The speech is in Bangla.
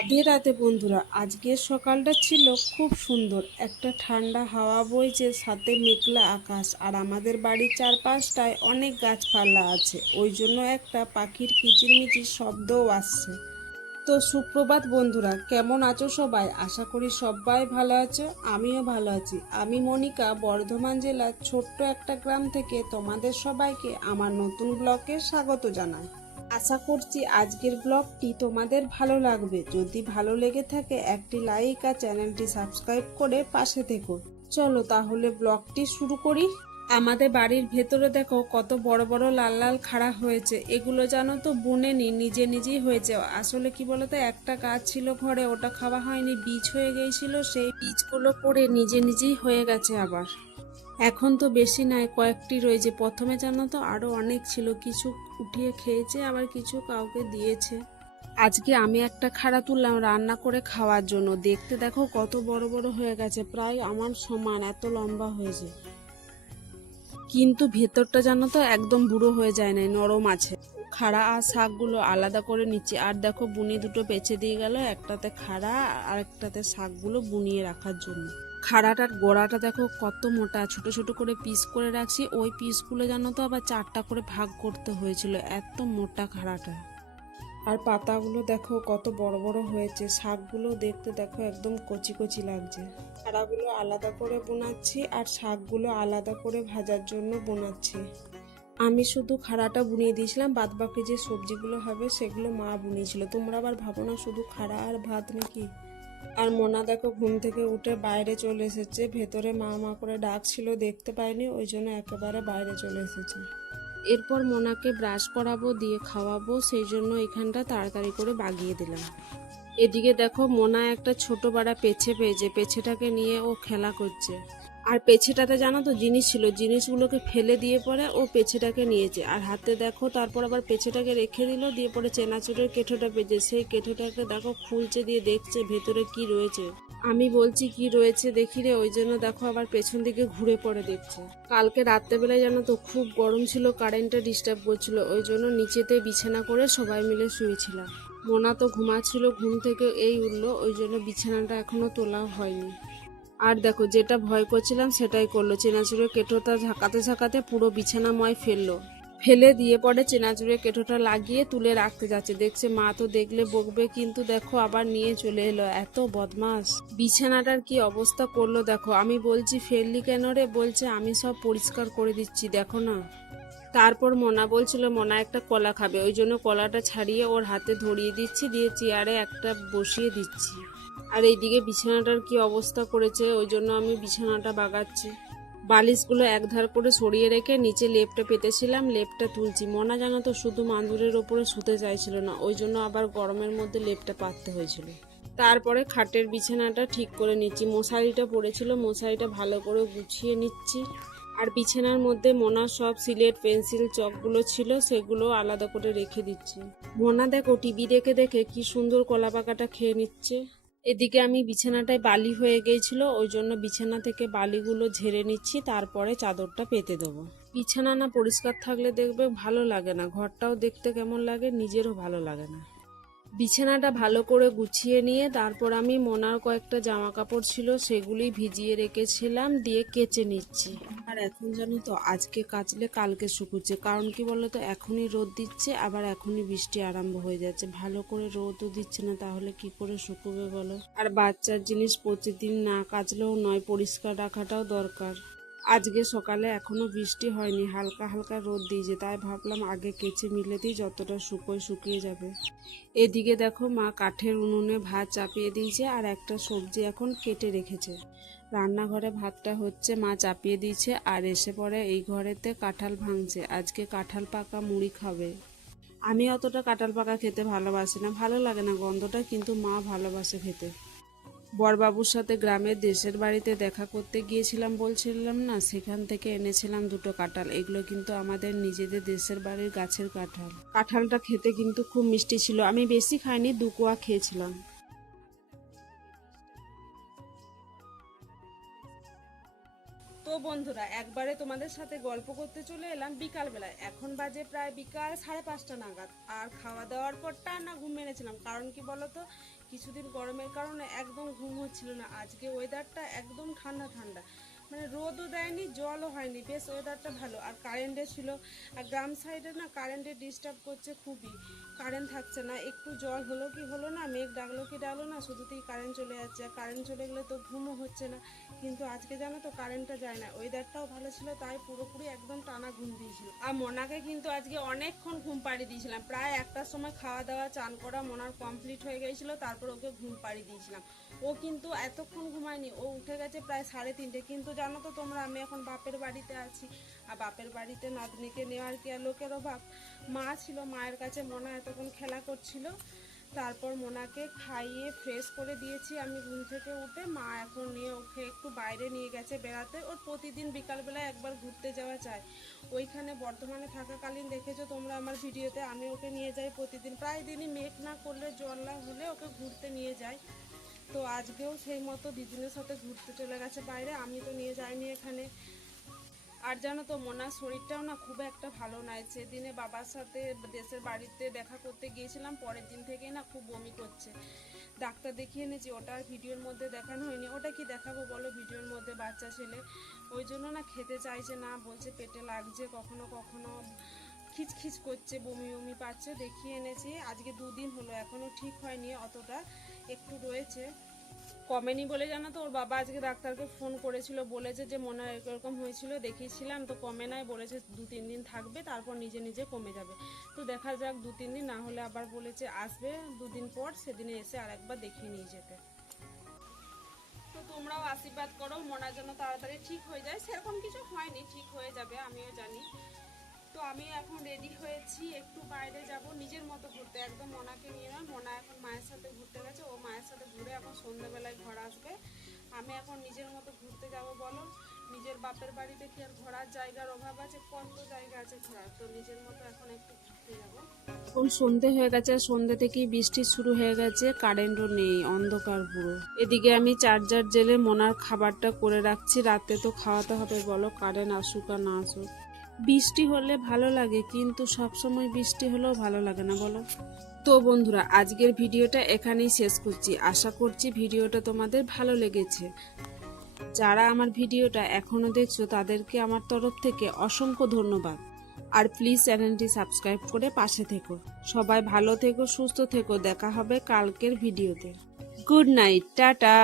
রাধে রাধে বন্ধুরা, আজকের সকালটা ছিল খুব সুন্দর। একটা ঠান্ডা হাওয়া বইছে, সাথে মেঘলা আকাশ, আর আমাদের বাড়ির চারপাশটায় অনেক গাছপালা আছে, ওই জন্য একটা পাখির কিচিরমিচির শব্দও আসছে। তো সুপ্রভাত বন্ধুরা, কেমন আছো সবাই? আশা করি সবাই ভালো আছো। আমিও ভালো আছি। আমি মনিকা, বর্ধমান জেলার ছোট্ট একটা গ্রাম থেকে তোমাদের সবাইকে আমার নতুন ব্লগে স্বাগত জানাই। আশা করছি আজকের ব্লগটি তোমাদের ভালো লাগবে। যদি ভালো লেগে থাকে একটি লাইক আর চ্যানেলটি সাবস্ক্রাইব করে পাশে থেকো। চলো তাহলে ব্লগটি শুরু করি। আমাদের বাড়ির ভেতরে দেখো কত বড় বড় লাল লাল খাড়া হয়েছে। এগুলো জানো তো বুনেনি, নিজে নিজেই হয়েছে। আসলে কি বলতো, একটা গাছ ছিল ঘরে, ওটা খাওয়া হয়নি, বীজ হয়ে গিয়েছিল, সেই বীজগুলো পড়ে নিজে নিজেই হয়ে গেছে আবার। এখন তো বেশি নাই, কয়েকটি রয়েছে। প্রথমে জানো তো আরো অনেক ছিল, কিছু উঠিয়ে খেয়েছে, আবার কিছু কাউকে দিয়েছে। আজকে আমি একটা খাড়া তুললাম রান্না করে খাওয়ার জন্য। দেখতে দেখো কত বড় বড় হয়ে গেছে, প্রায় আমার সমান এত লম্বা হয়েছে। কিন্তু ভেতরটা জানো তো একদম বুড়ো হয়ে যায় নাই, নরম আছে। খাড়া আর শাকগুলো আলাদা করে নিচ্ছি। আর দেখো বুনি দুটো বেছে দিয়ে গেল, একটাতে খাড়া আর একটাতে শাকগুলো বুনিয়ে রাখার জন্য। খাড়াটার গোড়াটা দেখো কত মোটা, ছোট ছোট করে পিস করে রাখছি। ওই পিসগুলো জানো তো আবার চারটা করে ভাগ করতে হয়েছিল, এত মোটা খাড়াটা। আর পাতাগুলো দেখো কত বড় বড় হয়েছে, শাকগুলো দেখতে দেখো একদম কচি কচি লাগছে। খাড়াগুলো আলাদা করে বোনাচ্ছি আর শাকগুলো আলাদা করে ভাজার জন্য বোনাচ্ছি। আমি শুধু খাড়াটা বুনিয়ে দিয়েছিলাম, বাদ বাকি যে সবজিগুলো হবে সেগুলো মা বুনিয়েছিল। তোমরা আবার ভাবো না শুধু খাড়া আর ভাত নাকি। আর মোনা দেখো ঘুম থেকে উঠে বাইরে চলে এসেছে। ভেতরে মা মা করে ডাকছিল, দেখতে পাইনি, ওই জন্য একেবারে বাইরে চলে এসেছে। এরপর মোনাকে ব্রাশ করাবো, দিয়ে খাওয়াবো, সেই জন্য এখানটা তাড়াতাড়ি করে বাগিয়ে দিলাম। এদিকে দেখো মোনা একটা ছোট বাড়া পেছে পেয়েছে, পেছেটাকে নিয়ে ও খেলা করছে। আর পেছেটাতে জানো তো জিনিস ছিল, জিনিসগুলোকে ফেলে দিয়ে পরে ও পেছেটাকে নিয়েছে। আর হাতে দেখো তারপর আবার পেছেটাকে রেখে দিল, দিয়ে পরে চেনাচুরের কেঠোটা পেয়েছে, সেই কেঠোটাকে দেখো খুলছে, দিয়ে দেখছে ভেতরে কি রয়েছে। আমি বলছি কি রয়েছে দেখি রে, ওই জন্য দেখো আবার পেছন দিকে ঘুরে পড়ে দেখছে। কালকে রাত্রেবেলায় জানো তো খুব গরম ছিল, কারেন্টটা ডিস্টার্ব করছিল, ওই জন্য নিচেতে বিছানা করে সবাই মিলে শুয়েছিলাম। মোনা তো ঘুমাচ্ছিল, ঘুম থেকে এই উঠলো, ওই জন্য বিছানাটা এখনো তোলা হয়নি। আর দেখো যেটা ভয় করছিলাম সেটাই করলো, চেনাচুরের কেঠোটা ঝাঁকাতে ঝাঁকাতে পুরো বিছানাময় ফেললো। ফেলে দিয়ে পরে চেনাচুরের কেঠোটা লাগিয়ে তুলে রাখতে যাচ্ছে। দেখছে মা তো দেখলে বকবে, কিন্তু দেখো আবার নিয়ে চলে এলো, এত বদমাস। বিছানাটার কি অবস্থা করলো দেখো। আমি বলছি ফেললি কেন রে, বলছে আমি সব পরিষ্কার করে দিচ্ছি, দেখো না। তারপর মোনা বলছিল মোনা একটা কলা খাবে, ওই জন্য কলাটা ছাড়িয়ে ওর হাতে ধরিয়ে দিচ্ছি, দিয়ে চেয়ারে একটা বসিয়ে দিচ্ছি। আর এইদিকে বিছানাটার কি অবস্থা করেছে, ওই জন্য আমি বিছানাটা বাগাচ্ছি। বালিশগুলো একধার করে সরিয়ে রেখে নিচে লেপটা পেতেছিলাম, লেপটা তুলছি। মোনা জানো তো শুধু মাদুরের ওপরে শুতে চাইছিল না, ওই জন্য আবার গরমের মধ্যে লেপটা পাততে হয়েছিল। তারপরে খাটের বিছানাটা ঠিক করে নিচ্ছি। মশারিটা পড়েছিল, মশারিটা ভালো করে গুছিয়ে নিচ্ছি। আর বিছানার মধ্যে মোনা সব সিলেট পেন্সিল চকগুলো ছিল, সেগুলো আলাদা করে রেখে দিচ্ছি। মোনা দেখো টিভি দেখে দেখে কি সুন্দর কলা পাকাটা খেয়ে নিচ্ছে। এদিকে আমি বিছানাটায় বালি হয়ে গিয়েছিল, ওই জন্য বিছানা থেকে বালিগুলো ঝেড়ে নিচ্ছি, তারপরে চাদরটা পেতে দেবো। বিছানা না পরিষ্কার থাকলে দেখবে ভালো লাগে না, ঘরটাও দেখতে কেমন লাগে, নিজেরও ভালো লাগে না। বিছানাটা ভালো করে গুছিয়ে নিয়ে তারপর আমি মোনার কয়েকটা জামা কাপড় ছিল সেগুলি ভিজিয়ে রেখেছিলাম, দিয়ে কেচে নিচ্ছি। আর এখন জানো তো আজকে কাচলে কালকে শুকুচ্ছে, কারণ কি বলতো এখনই রোদ দিচ্ছে, আবার এখনই বৃষ্টি আরম্ভ হয়ে যাচ্ছে, ভালো করে রোদও দিচ্ছে না, তাহলে কি করে শুকুবে বলো। আর বাচ্চার জিনিস প্রতিদিন না কাচলেও নয়, পরিষ্কার রাখাটাও দরকার। আজকে সকালে এখনো বৃষ্টি হয়নি, হালকা হালকা রোদ দিয়েছে, তাই ভাবলাম আগে কেচে মিলে দিই, যতটা শুকোয় শুকিয়ে যাবে। এদিকে দেখো মা কাঠের উনুনে ভাত চাপিয়ে দিয়েছে, আর একটা সবজি এখন কেটে রেখেছে। রান্নাঘরে ভাতটা হচ্ছে, মা চাপিয়ে দিয়েছে, আর এসে পরে এই ঘরেতে কাঁঠাল ভাঙছে। আজকে কাঁঠাল পাকা মুড়ি খাবে। আমি অতটা কাঁঠাল পাকা খেতে ভালোবাসি না, ভালো লাগে না গন্ধটা, কিন্তু মা ভালোবাসে খেতে। বড়বাবুর সাথে গ্রামের দেশের বাড়িতে দেখা করতে গিয়েছিলাম বলছিলাম না, সেখান থেকে এনেছিলাম দুটো কাঁঠাল। এগুলো কিন্তু আমাদের নিজেদের দেশের বাড়ির গাছের কাঁঠাল। কাঁঠালটা খেতে কিন্তু খুব মিষ্টি ছিল, আমি বেশি খাইনি, 2 কোয়া খেয়েছিলাম। তো বন্ধুরা, একবারে তোমাদের সাথে গল্প করতে চলে এলাম বিকাল বেলায়। এখন বাজে প্রায় বিকাল 5:30 নাগাদ। আর খাওয়া দাওয়ার পর টানা ঘুম মেরেছিলাম, কারণ কি বলতো কিছুদিন গরমের কারণে একদম ঘুম হচ্ছিল না। আজকে ওয়েদারটা একদম ঠান্ডা ঠান্ডা, মানে রোদও দেয়নি জলও হয়নি, বেশ ওয়েদারটা ভালো। আর কারেন্টে ছিল, আর গ্রাম সাইডে না কারেন্টে ডিস্টার্ব করছে খুবই, কারেন্ট থাকছে না। একটু জল হলো কি হলো না, মেঘ ডাকলো কি ডাকলো না, শুধুতেই কারেন্ট চলে যাচ্ছে। আর কারেন্ট চলে গেলে তো ঘুমও হচ্ছে না। কিন্তু আজকে জানো তো কারেন্টটা যায় না, ওয়েদারটাও ভালো ছিল, তাই পুরোপুরি একদম টানা ঘুম দিয়েছিল। আর মোনাকে কিন্তু আজকে অনেকক্ষণ ঘুম পাড়িয়ে দিয়েছিলাম, প্রায় 1টার সময় খাওয়া দাওয়া চান করা মোনার কমপ্লিট হয়ে গিয়েছিল, তারপর ওকে ঘুম পাড়িয়ে দিয়েছিলাম। ও কিন্তু এতক্ষণ ঘুমায়নি, ও উঠে গেছে প্রায় 3:30। কিন্তু জানো তো তোমরা, আমি এখন বাপের বাড়িতে আছি, আর বাপের বাড়িতে নাতনিকে নেওয়ার কি আর লোকের অভাব। মা ছিল, মায়ের কাছে মোনা এতক্ষণ খেলা করছিল। তারপর মোনাকে খাইয়ে ফ্রেশ করে দিয়েছি আমি ঘুম থেকে উঠে। মা এখন নিয়ে ওকে একটু বাইরে নিয়ে গেছে বেড়াতে। ওর প্রতিদিন বিকালবেলায় একবার ঘুরতে যাওয়া চাই। ওইখানে বর্ধমানে থাকাকালীন দেখেছো তোমরা আমার ভিডিওতে, আমি ওকে নিয়ে যাই প্রতিদিন, প্রায় দিনই মেঘ না করলে জল না হলে ওকে ঘুরতে নিয়ে যাই। তো আজকেও সেই মতো দিদিনের সাথে ঘুরতে চলে গেছে বাইরে, আমি তো নিয়ে যাইনি এখানে। আর জানো তো মোনার শরীরটাও না খুব একটা ভালো নয়। সেদিনে বাবার সাথে দেশের বাড়িতে দেখা করতে গিয়েছিলাম, পরের দিন থেকেই না খুব বমি করছে। ডাক্তার দেখিয়ে এনেছি, ওটা আর ভিডিওর মধ্যে দেখানো হয়নি। ওটা কি দেখাবো বলো ভিডিওর মধ্যে, বাচ্চা ছেলে। ওই জন্য না খেতে চাইছে না, বলছে পেটে লাগছে, কখনো কখনো খিচখিচ করছে, বমি বমি পাচ্ছে। দেখিয়ে এনেছি, আজকে 2 দিন হলো, এখনও ঠিক হয়নি অতটা, একটু রয়েছে, কমেনি বলে। জানো তো ওর বাবা আজকে ডাক্তারকে ফোন করেছিল, বলেছে যে মনে হয় এরকম হয়েছিল, দেখিয়েছিলাম তো কমে নাই, বলেছে 2-3 দিন থাকবে, তারপর নিজে নিজে কমে যাবে। তো দেখা যাক 2-3 দিন, না হলে আবার বলেছে আসবে 2 দিন পর, সেদিনে এসে আরেকবার দেখিয়ে নিয়ে যেতে। তো তোমরাও আশীর্বাদ করো মোনার জন্য তাড়াতাড়ি ঠিক হয়ে যায়। সেরকম কিছু হয়নি, ঠিক হয়ে যাবে, আমিও জানি। তো আমি এখন রেডি হয়েছি, একটু বাইরে যাব নিজের মতো ঘুরতে, একদম মোনাকে নিয়ে নয়। মোনা এখন মায়ের সাথে ঘুরতে গেছে, ও মায়ের সাথে ঘুরে এখন সন্ধ্যাবেলায় ঘর আসবে। আমি এখন নিজের মতো ঘুরতে যাব বলো। নিজের বাপের বাড়িতে কি আর ঘোরার জায়গার অভাব আছে? কত জায়গা আছে ঘোরার, তো নিজের মতো এখন একটু ঘুরতে যাব। এখন সন্ধে হয়ে গেছে, সন্ধে থেকেই বৃষ্টি শুরু হয়ে গেছে, কারেন্টও নেই, অন্ধকার পুরো। এদিকে আমি চার্জার জেলে মোনার খাবারটা করে রাখছি, রাতে তো খাওয়াতে হবে বলো, কারেন্ট আসুক আর না আসুক। বৃষ্টি হলে ভালো লাগে, কিন্তু সবসময় বৃষ্টি হলেও ভালো লাগে না বলো। তো বন্ধুরা, আজকের ভিডিওটা এখানেই শেষ করছি। আশা করছি ভিডিওটা তোমাদের ভালো লেগেছে। যারা আমার ভিডিওটা এখনো দেখছো তাদেরকে আমার তরফ থেকে অসংখ্য ধন্যবাদ। আর প্লিজ চ্যানেলটি সাবস্ক্রাইব করে পাশে থেকো। সবাই ভালো থেকো, সুস্থ থেকো, দেখা হবে কালকের ভিডিওতে। Good night, tata.